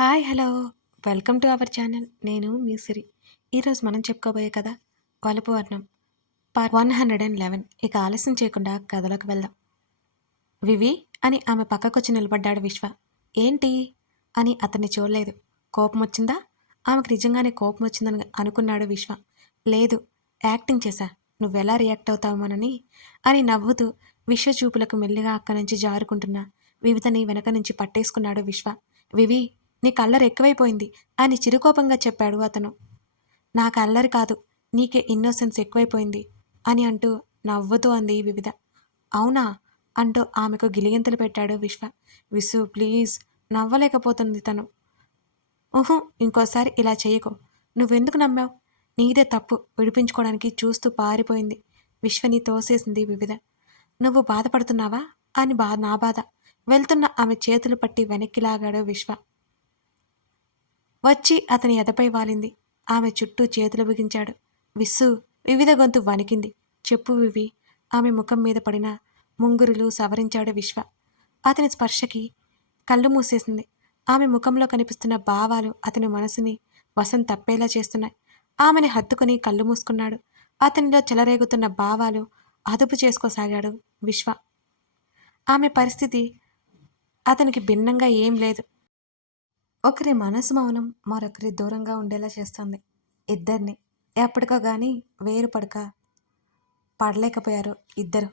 Hi hello welcome to our channel. నేను మీ సిరి. ఈరోజు మనం చెప్పుకోబోయే కథ వలపు వర్ణం పార్ట్ 111. ఇక ఆలస్యం చేయకుండా కథలోకి వెళ్దాం. వివి అని ఆమె పక్కకొచ్చి నిలబడ్డాడు విశ్వ. ఏంటి అని అతన్ని చూడలేదు. కోపం వచ్చిందా? ఆమెకు నిజంగానే కోపం వచ్చిందని అనుకున్నాడు విశ్వ. లేదు, యాక్టింగ్ చేశా, నువ్వెలా రియాక్ట్ అవుతావోనని అని నవ్వుతూ విశ్వ చూపులకు మెల్లిగా అక్కడి నుంచి జారుకుంటున్న వివితని వెనక నుంచి పట్టేసుకున్నాడు విశ్వ. వివి, నీ కల్లరి ఎక్కువైపోయింది అని చిరుకోపంగా చెప్పాడు అతను. నాకు అల్లరి కాదు, నీకే ఇన్నోసెన్స్ ఎక్కువైపోయింది అని అంటూ నవ్వుతూ అంది వివిధ. అవునా అంటూ ఆమెకు గిలిగింతలు పెట్టాడు విశ్వ. విసు ప్లీజ్, నవ్వలేకపోతుంది తను. ఊహు, ఇంకోసారి ఇలా చెయ్యకు. నువ్వెందుకు నమ్మావు? నీదే తప్పు విడిపించుకోవడానికి చూస్తూ పారిపోయింది. విశ్వని తోసేసింది వివిధ. నువ్వు బాధపడుతున్నావా అని నా బాధ. వెళ్తున్న ఆమె చేతులు పట్టి వెనక్కి లాగాడు విశ్వ. వచ్చి అతని ఎదపై వాలింది. ఆమె చుట్టూ చేతులు బిగించాడు. విస్సు, వివిధ గొంతు వణికింది. చెప్పు వివి. ఆమె ముఖం మీద పడిన ముంగురులు సవరించాడు విశ్వ. అతని స్పర్శకి కళ్ళు మూసేసింది. ఆమె ముఖంలో కనిపిస్తున్న భావాలు అతని మనసుని వశం తప్పేలా చేస్తున్నాయి. ఆమెని హత్తుకుని కళ్ళు మూసుకున్నాడు. అతనిలో చెలరేగుతున్న భావాలు అదుపు చేసుకోసాగాడు విశ్వ. ఆమె పరిస్థితి అతనికి భిన్నంగా ఏం లేదు. ఒకరి మనసు మౌనం మరొకరి దూరంగా ఉండేలా చేస్తుంది. ఇద్దరిని ఎప్పటికో గాని వేరుపడక పడలేకపోయారు ఇద్దరు.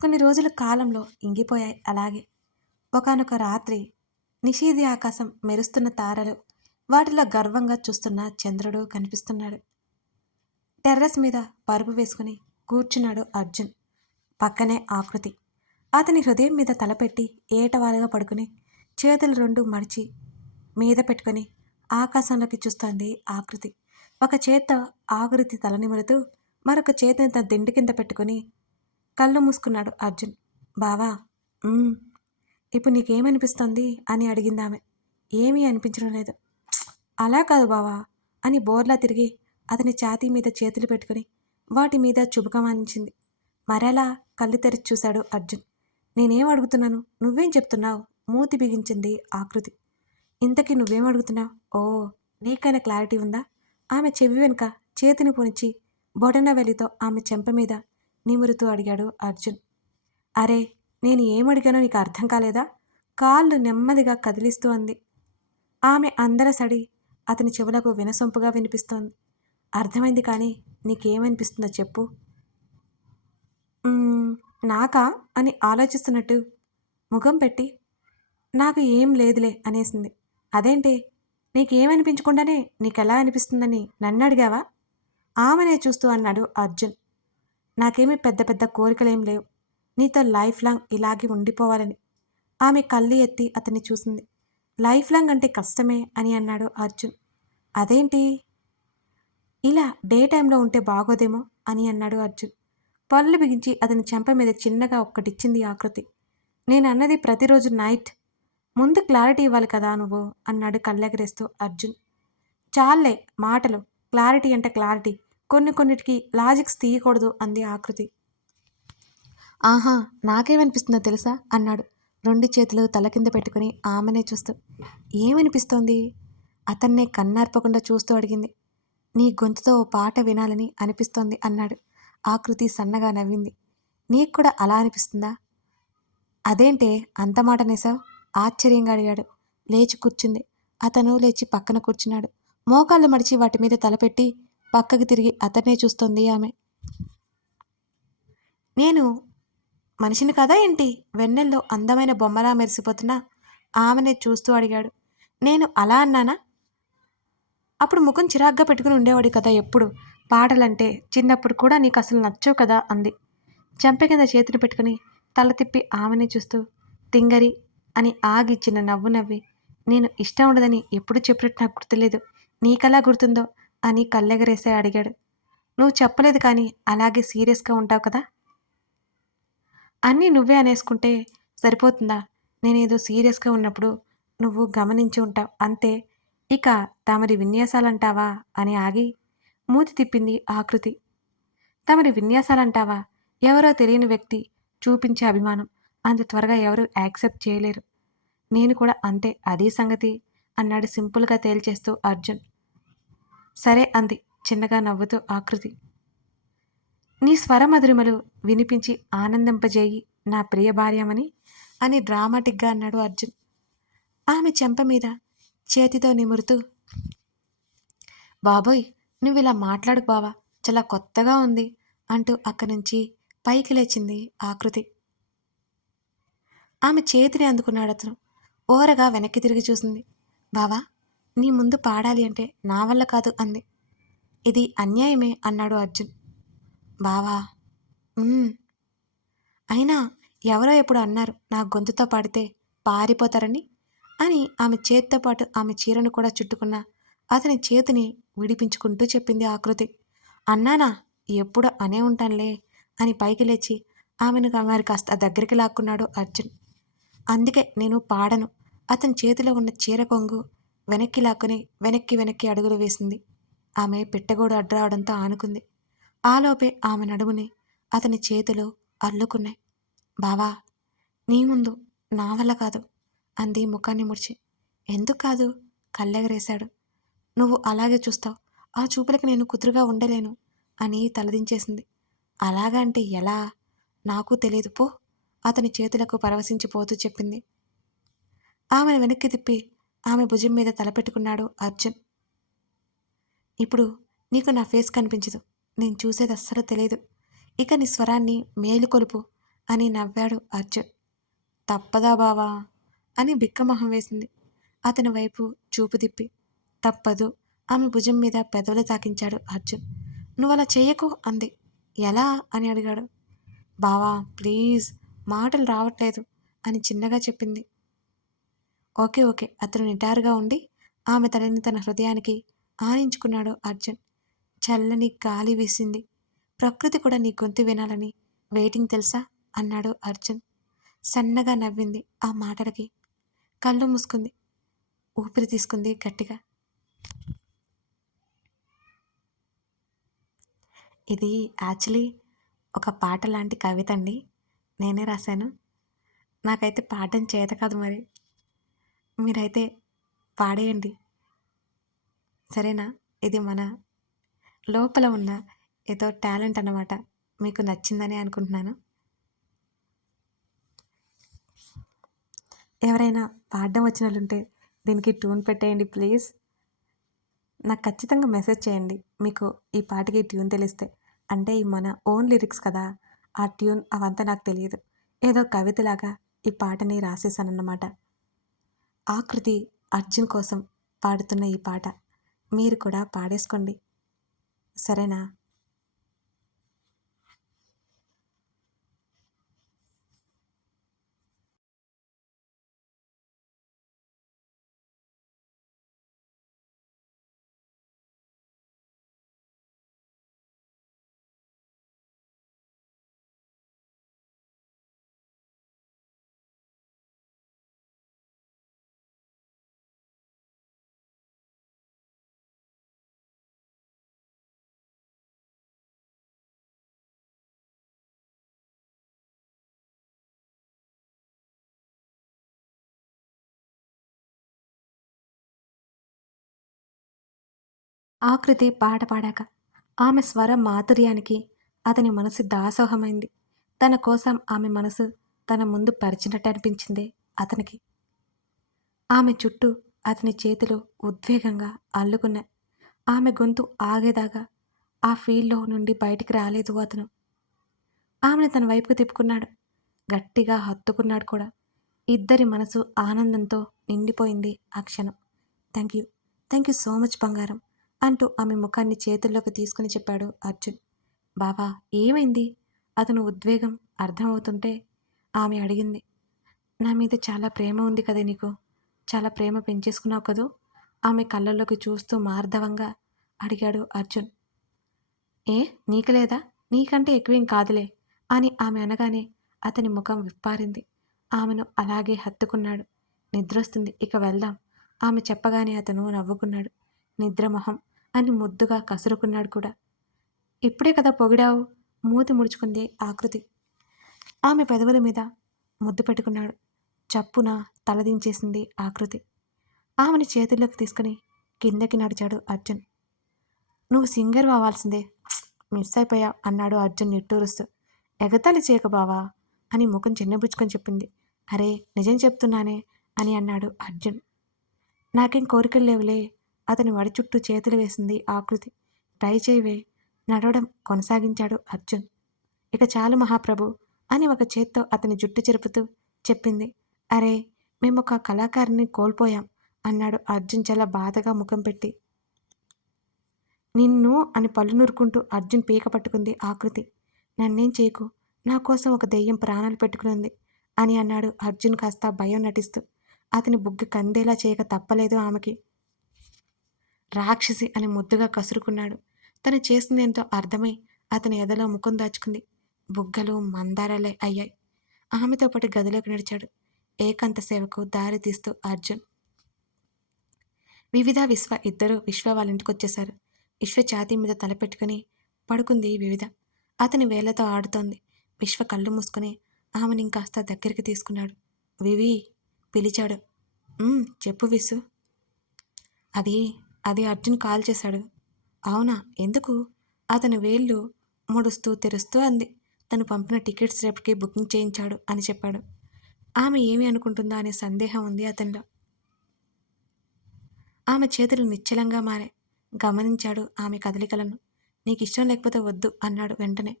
కొన్ని రోజుల కాలంలో ఇంగిపోయాయి అలాగే. ఒకానొక రాత్రి నిషీధి ఆకాశం, మెరుస్తున్న తారలు, వాటిలో గర్వంగా చూస్తున్న చంద్రుడు కనిపిస్తున్నాడు. టెర్రస్ మీద పరుపు వేసుకుని కూర్చున్నాడు అర్జున్. పక్కనే ఆకృతి. అతని హృదయం మీద తలపెట్టి ఏటవాలుగా పడుకుని చేతులు రెండు మడిచి మీద పెట్టుకుని ఆకాశంలోకి చూస్తోంది ఆకృతి. ఒక చేత్తో ఆకృతి తల నిమురుతూ మరొక చేతిని తన దిండు కింద పెట్టుకుని కళ్ళు మూసుకున్నాడు అర్జున్. బావా, ఇప్పుడు నీకేమనిపిస్తోంది అని అడిగిందామె. ఏమీ అనిపించడం లేదు. అలా కాదు బావా అని బోర్లా తిరిగి అతని ఛాతీ మీద చేతులు పెట్టుకుని వాటి మీద చుబుకమానించింది. మరెలా కళ్ళు తెరిచి చూశాడు అర్జున్. నేనేం అడుగుతున్నాను, నువ్వేం చెప్తున్నావు? మూతి బిగించింది ఆకృతి. ఇంతకీ నువ్వేం అడుగుతున్నావు? ఓ, నీకైనా క్లారిటీ ఉందా? ఆమె చెవి వెనుక చేతిని పొనిచి బొటన వెలితో ఆమె చెంప మీద నిమురుతూ అడిగాడు అర్జున్. అరే, నేను ఏమడిగానో నీకు అర్థం కాలేదా? కాళ్ళు నెమ్మదిగా కదిలిస్తూ అంది. ఆమె అందరసడి అతని చెవులకు వినసొంపుగా వినిపిస్తోంది. అర్థమైంది, కానీ నీకేమనిపిస్తుందో చెప్పు. నాకా అని ఆలోచిస్తున్నట్టు ముఖం పెట్టి నాకు ఏం లేదులే అనేసింది. అదేంటి, నీకేమనిపించకుండానే నీకెలా అనిపిస్తుందని నన్ను అడిగావా? ఆమెనే చూస్తూ అన్నాడు అర్జున్. నాకేమీ పెద్ద పెద్ద కోరికలేం లేవు, నీతో లైఫ్ లాంగ్ ఇలాగే ఉండిపోవాలని. ఆమె కళ్ళు ఎత్తి అతన్ని చూసింది. లైఫ్ లాంగ్ అంటే కష్టమే అని అన్నాడు అర్జున్. అదేంటి, ఇలా డే టైంలో ఉంటే బాగోదేమో అని అన్నాడు అర్జున్. పళ్ళు బిగించి అతని చెంప మీద చిన్నగా ఒక్కటిచ్చింది ఆకృతి. నేను అన్నది ప్రతిరోజు నైట్. ముందు క్లారిటీ ఇవ్వాలి కదా నువ్వు అన్నాడు కళ్ళెగరేస్తూ అర్జున్. చాలే మాటలు, క్లారిటీ అంటే క్లారిటీ, కొన్నిటికి లాజిక్స్ తీయకూడదు అంది ఆకృతి. ఆహా, నాకేమనిపిస్తుందో తెలుసా అన్నాడు రెండు చేతులు తల కింద పెట్టుకుని ఆమెనే చూస్తూ. ఏమనిపిస్తోంది? అతన్నే కన్నార్పకుండా చూస్తూ అడిగింది. నీ గొంతుతో ఓ పాట వినాలని అనిపిస్తోంది అన్నాడు. ఆకృతి సన్నగా నవ్వింది. నీకు కూడా అలా అనిపిస్తుందా? అదేంటే అంత మాట నేసావు? ఆశ్చర్యంగా అడిగాడు. లేచి కూర్చుంది. అతను లేచి పక్కన కూర్చున్నాడు. మోకాళ్ళు మడిచి వాటి మీద తలపెట్టి పక్కకి తిరిగి అతన్నే చూస్తోంది ఆమె. నేను మనిషిని కదా ఏంటి? వెన్నెల్లో అందమైన బొమ్మలా మెరిసిపోతున్నా ఆమెనే చూస్తూ అడిగాడు. నేను అలా అన్నానా? అప్పుడు ముఖం చిరాగ్గా పెట్టుకుని ఉండేవాడి కదా ఎప్పుడు. పాటలంటే చిన్నప్పుడు కూడా నీకు అసలు నచ్చవు కదా అంది. చెంప కింద చేతిని పెట్టుకుని తల తిప్పి ఆమెనే చూస్తూ తింగరి అని ఆగిచ్చిన నవ్వు నవ్వి, నేను ఇష్టం ఉండదని ఎప్పుడు చెప్పినట్టు నాకు గుర్తులేదు, నీకలా గుర్తుందో అని కళ్ళెగరేసే అడిగాడు. నువ్వు చెప్పలేదు, కానీ అలాగే సీరియస్గా ఉంటావు కదా. అన్నీ నువ్వే అనేసుకుంటే సరిపోతుందా? నేనేదో సీరియస్గా ఉన్నప్పుడు నువ్వు గమనించి ఉంటావు అంతే. ఇక తమరి విన్యాసాలంటావా అని ఆగి మూతి తిప్పింది ఆకృతి. తమరి విన్యాసాలంటావా? ఎవరో తెలియని వ్యక్తి చూపించే అభిమానం అంత త్వరగా ఎవరు యాక్సెప్ట్ చేయలేరు. నేను కూడా అంతే, అదే సంగతి అన్నాడు సింపుల్గా తేల్చేస్తూ అర్జున్. సరే అంది చిన్నగా నవ్వుతూ ఆకృతి. నీ స్వరమధురిమలు వినిపించి ఆనందింపజేయి నా ప్రియ భార్యమని అని డ్రామాటిక్గా అన్నాడు అర్జున్. ఆమె చెంప మీద చేతితో నిమురుతూ, బాబోయ్, నువ్విలా మాట్లాడుకు బావా, చాలా కొత్తగా ఉంది అంటూ అక్కడి నుంచి పైకి లేచింది ఆకృతి. ఆమె చేతిని అందుకున్నాడు అతను. ఓరగా వెనక్కి తిరిగి చూసింది. బావా, నీ ముందు పాడాలి అంటే నా వల్ల కాదు అంది. ఇది అన్యాయమే అన్నాడు అర్జున్. బావా, అయినా ఎవరో ఎప్పుడు అన్నారు నా గొంతుతో పాడితే పారిపోతారని అని ఆమె చేతితో పాటు ఆమె చీరను కూడా చుట్టుకున్న అతని చేతిని విడిపించుకుంటూ చెప్పింది ఆకృతి. అన్నానా, ఎప్పుడు అనే ఉంటానులే అని పైకి లేచి ఆమెను మరి కాస్త దగ్గరికి లాక్కున్నాడు అర్జున్. అందుకే నేను పాడను. అతని చేతిలో ఉన్న చీర కొంగు వెనక్కి లాక్కుని వెనక్కి అడుగులు వేసింది. ఆమె పిట్టగోడు అడ్డురావడంతో ఆనుకుంది. ఆలోపే ఆమె నడుముని అతని చేతులు అల్లుకున్నాయి. బావా, నీ ముందు నా వల్ల కాదు అంది ముఖాన్ని ముడిచి. ఎందుకు కాదు? కళ్ళెగరేశాడు. నువ్వు అలాగే చూస్తావు, ఆ చూపులకి నేను కుదురుగా ఉండలేను అని తలదించేసింది. అలాగా అంటే ఎలా? నాకు తెలియదు పో అతని చేతులకు పరవశించిపోతూ చెప్పింది. ఆమెను వెనక్కి తిప్పి ఆమె భుజం మీద తలపెట్టుకున్నాడు అర్జున్. ఇప్పుడు నీకు నా ఫేస్ కనిపించదు, నేను చూసేది అస్సలు తెలియదు. ఇక నీ స్వరాన్ని మేలుకొలుపు అని నవ్వాడు అర్జున్. తప్పదా బావా అని బిక్కమొహం వేసింది అతని వైపు చూపు తిప్పి. తప్పదు. ఆమె భుజం మీద పెదవులు తాకించాడు అర్జున్. నువ్వలా చెయ్యకు అంది. ఎలా అని అడిగాడు. బావా ప్లీజ్, మాటలు రావట్లేదు అని చిన్నగా చెప్పింది. ఓకే ఓకే అతను నిటారుగా ఉండి ఆమె తలని తన హృదయానికి ఆనించుకున్నాడు అర్జున్. చల్లని గాలి వీసింది. ప్రకృతి కూడా నీ గొంతు వినాలని వెయిటింగ్ తెలుసా అన్నాడు అర్జున్. సన్నగా నవ్వింది ఆ మాటలకి. కళ్ళు మూసుకుంది. ఊపిరి తీసుకుంది గట్టిగా. ఇది యాక్చువల్లీ ఒక పాట లాంటి కవిత అండి. నేనే రాశాను. నాకైతే పాడడం చేత కాదు, మరి మీరైతే పాడేయండి సరేనా? ఇది మన లోపల ఉన్న ఏదో టాలెంట్ అన్నమాట. మీకు నచ్చిందని అనుకుంటున్నాను. ఎవరైనా పాడడం వచ్చిన వాళ్ళు ఉంటే దీనికి ట్యూన్ పెట్టేయండి ప్లీజ్. నాకు ఖచ్చితంగా మెసేజ్ చేయండి మీకు ఈ పాటకి ట్యూన్ తెలిస్తే. అంటే ఈ మన ఓన్ లిరిక్స్ కదా, ఆ ట్యూన్ అవంతా నాకు తెలియదు. ఏదో కవితలాగా ఈ పాటని రాసేసానన్నమాట. ఆకృతి అర్జున్ కోసం పాడుతున్న ఈ పాట మీరు కూడా పాడేసుకోండి సరేనా? ఆకృతి పాట పాడాక ఆమె స్వర మాధుర్యానికి అతని మనసు దాసోహమైంది. తన కోసం ఆమె మనసు తన ముందు పరిచినట్టు అనిపించింది అతనికి. ఆమె చుట్టూ అతని చేతులు ఉద్వేగంగా అల్లుకున్నాయి. ఆమె గొంతు ఆగేదాకా ఆ ఫీల్డ్లో నుండి బయటికి రాలేదు అతను. ఆమెను తన వైపుకు తిప్పుకున్నాడు. గట్టిగా హత్తుకున్నాడు కూడా. ఇద్దరి మనసు ఆనందంతో నిండిపోయింది ఆ క్షణం. Thank you, thank you so much బంగారం అంటూ ఆమె ముఖాన్ని చేతుల్లోకి తీసుకుని చెప్పాడు అర్జున్. బావా ఏమైంది? అతను ఉద్వేగం అర్థమవుతుంటే ఆమె అడిగింది. నా మీద చాలా ప్రేమ ఉంది కదా నీకు, చాలా ప్రేమ పెంచేసుకున్నావు కదూ ఆమె కళ్ళల్లోకి చూస్తూ మార్దవంగా అడిగాడు అర్జున్. ఏ నీకు లేదా? నీకంటే ఎక్కువేం కాదులే అని ఆమె అనగానే అతని ముఖం విప్పారింది. ఆమెను అలాగే హత్తుకున్నాడు. నిద్రొస్తుంది, ఇక వెళ్దాం ఆమె చెప్పగానే అతను నవ్వుకున్నాడు. నిద్రమొహం అని ముద్దుగా కసురుకున్నాడు కూడా. ఇప్పుడే కదా పొగిడావు మూతి ముడుచుకుంది ఆకృతి. ఆమె పెదవుల మీద ముద్దు పెట్టుకున్నాడు. చప్పున తలదించేసింది ఆకృతి. ఆమెని చేతుల్లోకి తీసుకుని కిందకి నడిచాడు అర్జున్. నువ్వు సింగర్ అవ్వాల్సిందే, మిస్ అయిపోయావు అన్నాడు అర్జున్ నిట్టూరుస్తూ. ఎగతాళి చేయక బావా అని ముఖం చిన్నబుచ్చుకొని చెప్పింది. అరే నిజం చెప్తున్నానే అని అన్నాడు అర్జున్. నాకేం కోరికలు లేవులే. అతని వడి చుట్టూ చేతులు వేసింది ఆకృతి. ట్రై చేయవే నడవడం కొనసాగించాడు అర్జున్. ఇక చాలు మహాప్రభు అని ఒక చేత్తో అతని జుట్టు చెరుపుతూ చెప్పింది. అరే మేమొక కళాకారుని కోల్పోయాం అన్నాడు అర్జున్ చాలా బాధగా ముఖం పెట్టి. నిన్ను అని పళ్ళు నూరుకుంటూ అర్జున్ పీక పట్టుకుంది ఆకృతి. నన్నేం చేయకు, నా కోసం ఒక దెయ్యం ప్రాణాలు పెట్టుకునుంది అని అన్నాడు అర్జున్ కాస్త భయం నటిస్తూ. అతని బుగ్గ కందేలా చేయక తప్పలేదు ఆమెకి. రాక్షసి అని ముద్దుగా కసురుకున్నాడు. తను చేసిందేంతో అర్థమై అతని ఎదలో ముఖం దాచుకుంది. బుగ్గలు మందారాలే అయ్యాయి. ఆమెతో పాటు గదిలోకి నడిచాడు ఏకాంత సేవకు దారి తీస్తూ అర్జున్. వివిధ విశ్వ ఇద్దరు విశ్వ వాళ్ళ ఇంటికొచ్చేశారు. విశ్వ ఛాతీ మీద తలపెట్టుకుని పడుకుంది వివిధ. అతని వేళ్లతో ఆడుతోంది. విశ్వ కళ్ళు మూసుకుని ఆమెని ఇంకాస్త దగ్గరికి తీసుకున్నాడు. వివి పిలిచాడు. చెప్పు విసు. అది అది అర్జున్ కాల్ చేశాడు. అవునా ఎందుకు? అతని వేళ్ళు ముడుస్తూ తెరుస్తూ అంది. తను పంపిన టికెట్స్ రేపటికి బుకింగ్ చేయించాడు అని చెప్పాడు. ఆమె ఏమి అనుకుంటుందా అనే సందేహం ఉంది అతనిలో. ఆమె చేతులు నిశ్చలంగా మారాయి. గమనించాడు ఆమె కదలికలను. నీకు ఇష్టం లేకపోతే వద్దు అన్నాడు వెంటనే.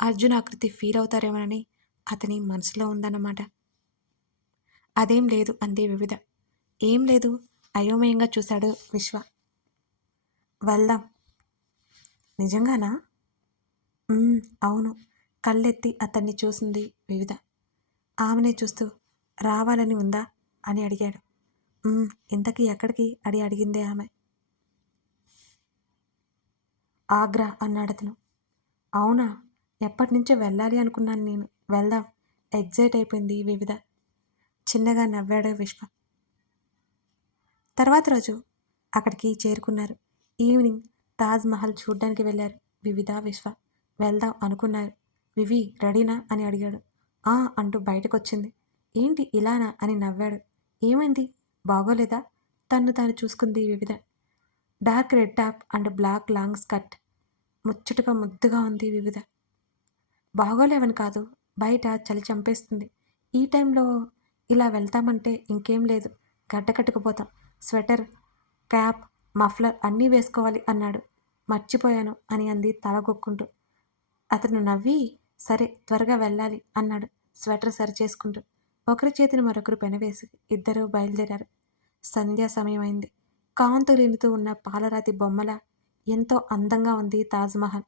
అర్జున్ ఆకృతి ఫీల్ అవుతారేమోనని అతని మనసులో ఉందన్నమాట. అదేం లేదు అంది వివిధ. ఏం లేదు అయోమయంగా చూశాడు విశ్వ. వెళ్దాం. నిజంగానా? అవును కళ్ళెత్తి అతన్ని చూసింది వివిధ. ఆమెనే చూస్తూ రావాలని ఉందా అని అడిగాడు. ఇంతకీ ఎక్కడికి అని అడిగిందే ఆమె. ఆగ్రా అన్నాడతను. అవునా ఎప్పటి నుంచో వెళ్ళాలి అనుకున్నాను నేను. వెళ్దాం ఎగ్జైట్ అయిపోయింది వివిధ. చిన్నగా నవ్వాడు విశ్వ. తర్వాత రోజు అక్కడికి చేరుకున్నారు. ఈవినింగ్ తాజ్ మహల్ చూడ్డానికి వెళ్ళారు వివిధ విశ్వ. వెళ్దాం అనుకున్నారు. వివి రెడీనా అని అడిగాడు. అంటూ బయటకొచ్చింది. ఏంటి ఇలానా అని నవ్వాడు. ఏమైంది బాగోలేదా? తన్ను తాను చూసుకుంది వివిధ. Dark red top and black long skirt. ముచ్చటగా ముద్దుగా ఉంది వివిధ. బాగోలేవని కాదు, బయట చలి చంపేస్తుంది. ఈ టైంలో ఇలా వెళ్తామంటే ఇంకేం లేదు, గడ్డ కట్టుకుపోతాం. స్వెటర్ క్యాప్ మఫ్లర్ అన్నీ వేసుకోవాలి అన్నాడు. మర్చిపోయాను అని అంది తలగొక్కుంటూ. అతను నవ్వి సరే త్వరగా వెళ్ళాలి అన్నాడు స్వెటర్ సరిచేసుకుంటూ. ఒకరి చేతిని మరొకరు పెనవేసి ఇద్దరూ బయలుదేరారు. సంధ్యా సమయం అయింది. కాంతులినుతూ ఉన్న పాలరాతి బొమ్మల ఎంతో అందంగా ఉంది తాజ్మహల్.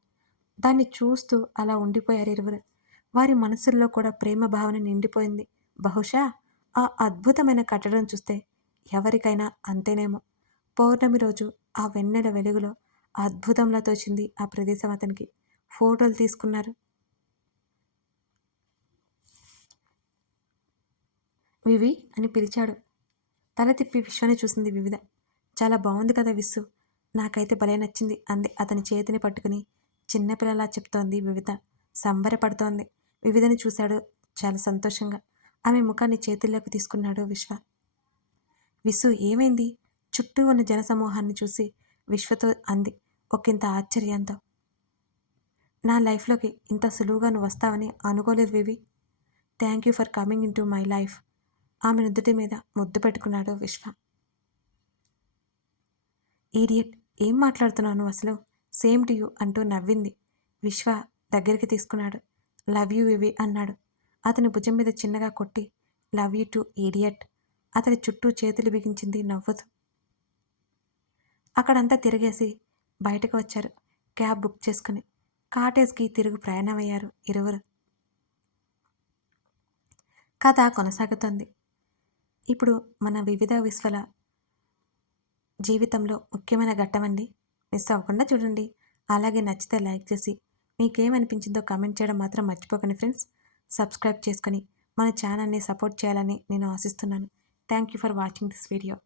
దాన్ని చూస్తూ అలా ఉండిపోయారు ఇరువురు. వారి మనసుల్లో కూడా ప్రేమ భావన నిండిపోయింది. బహుశా ఆ అద్భుతమైన కట్టడం చూస్తే ఎవరికైనా అంతేనేమో. పౌర్ణమి రోజు ఆ వెన్నెల వెలుగులో అద్భుతంలా తోచింది ఆ ప్రదేశం అతనికి. ఫోటోలు తీసుకున్నారు. వివి అని పిలిచాడు. తల తిప్పి విశ్వని చూసింది వివిధ. చాలా బాగుంది కదా విస్సు, నాకైతే భలే నచ్చింది అంది అతని చేతిని పట్టుకుని. చిన్నపిల్లలా చెప్తోంది వివిధ. సంబరపడుతోంది. వివిధని చూశాడు చాలా సంతోషంగా. ఆమె ముఖాన్ని చేతుల్లోకి తీసుకున్నాడు విశ్వ. విసు ఏమైంది? చుట్టూ ఉన్న జనసమూహాన్ని చూసి విశ్వతో అంది ఒకంత ఆశ్చర్యంతో. నా లైఫ్లోకి ఇంత సులువుగా నువ్వు వస్తావని అనుకోలేదు వివి. Thank you for coming into my life. ఆమె నుదుటి మీద ముద్దు పెట్టుకున్నాడు విశ్వ. ఈడియట్ ఏం మాట్లాడుతున్నావు నువ్వు అసలు? సేమ్ టు యూ అంటూ నవ్వింది. విశ్వ దగ్గరికి తీసుకున్నాడు. లవ్ యూ వివి అన్నాడు. అతని భుజం మీద చిన్నగా కొట్టి లవ్ యూ టు ఈడియట్. అతని చుట్టూ చేతులు బిగించింది నవ్వుతూ. అక్కడంతా తిరిగేసి బయటకు వచ్చారు క్యాబ్ బుక్ చేసుకుని. కాటేజ్కి తిరుగు ప్రయాణమయ్యారు ఇరువురు. కథ కొనసాగుతుంది. ఇప్పుడు మన వివిధ విశ్వల జీవితంలో ముఖ్యమైన ఘట్టమండి. మిస్ అవ్వకుండా చూడండి. అలాగే నచ్చితే లైక్ చేసి మీకేమనిపించిందో కామెంట్ చేయడం మాత్రం మర్చిపోకండి ఫ్రెండ్స్. సబ్స్క్రైబ్ చేసుకొని మన ఛానల్ని సపోర్ట్ చేయాలని నేను ఆశిస్తున్నాను. Thank you for watching this video.